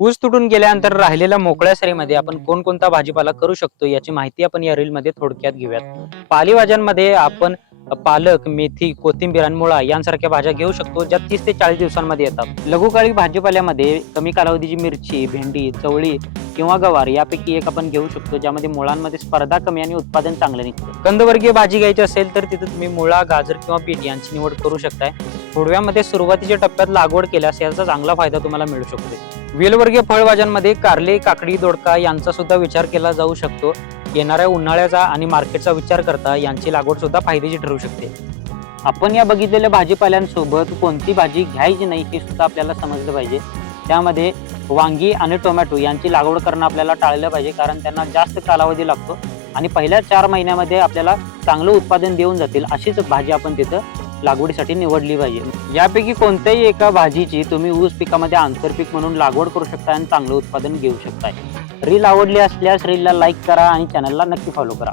ऊस तुटून गेल्यानंतर राहिलेल्या मोकळ्या सरीमध्ये आपण कोणकोणता भाजीपाला करू शकतो याची माहिती आपण या रील मध्ये थोडक्यात घेऊयात. पालेभाज्यांमध्ये आपण पालक मेथी कोथिंबीर आणि मुळा यांसारख्या भाज्या घेऊ शकतो ज्या तीस ते चाळीस दिवसांमध्ये येतात. लघुकाळी भाजीपाल्यामध्ये कमी कालावधीची मिरची भेंडी चवळी किंवा गवार यापैकी एक आपण घेऊ शकतो ज्यामध्ये मुळांमध्ये स्पर्धा कमी आणि उत्पादन चांगलं निघतं. कंदवर्गीय भाजी घ्यायची असेल तर तिथे तुम्ही मुळा गाजर किंवा बीट यांची निवड करू शकताय. फुडव्यामध्ये सुरुवातीच्या टप्प्यात लागवड केल्यास याचा चांगला फायदा तुम्हाला मिळू शकतो. वेलवर्गीय फळभाज्यांमध्ये कारले काकडी दोडका यांचा सुद्धा विचार केला जाऊ शकतो. येणाऱ्या उन्हाळ्याचा आणि मार्केटचा विचार करता यांची लागवड सुद्धा फायदेची ठरू शकते. आपण या बघितलेल्या भाजीपाल्यांसोबत कोणती भाजी घ्यायची नाही हे सुद्धा आपल्याला समजलं पाहिजे. त्यामध्ये वांगी आणि टोमॅटो यांची लागवड करणं आपल्याला टाळलं पाहिजे कारण त्यांना जास्त कालावधी लागतो आणि पहिल्या चार महिन्यामध्ये आपल्याला चांगलं उत्पादन देऊन जातील अशीच भाजी आपण तिथं लागवडीसाठी निवडली पाहिजे. यापैकी कोणत्याही एका भाजीची तुम्ही ऊस पिकामध्ये आंतरपीक म्हणून लागवड करू शकता आणि चांगलं उत्पादन घेऊ शकता रील आवडली असल्यास रीलला लाईक करा आणि चॅनलला नक्की फॉलो करा.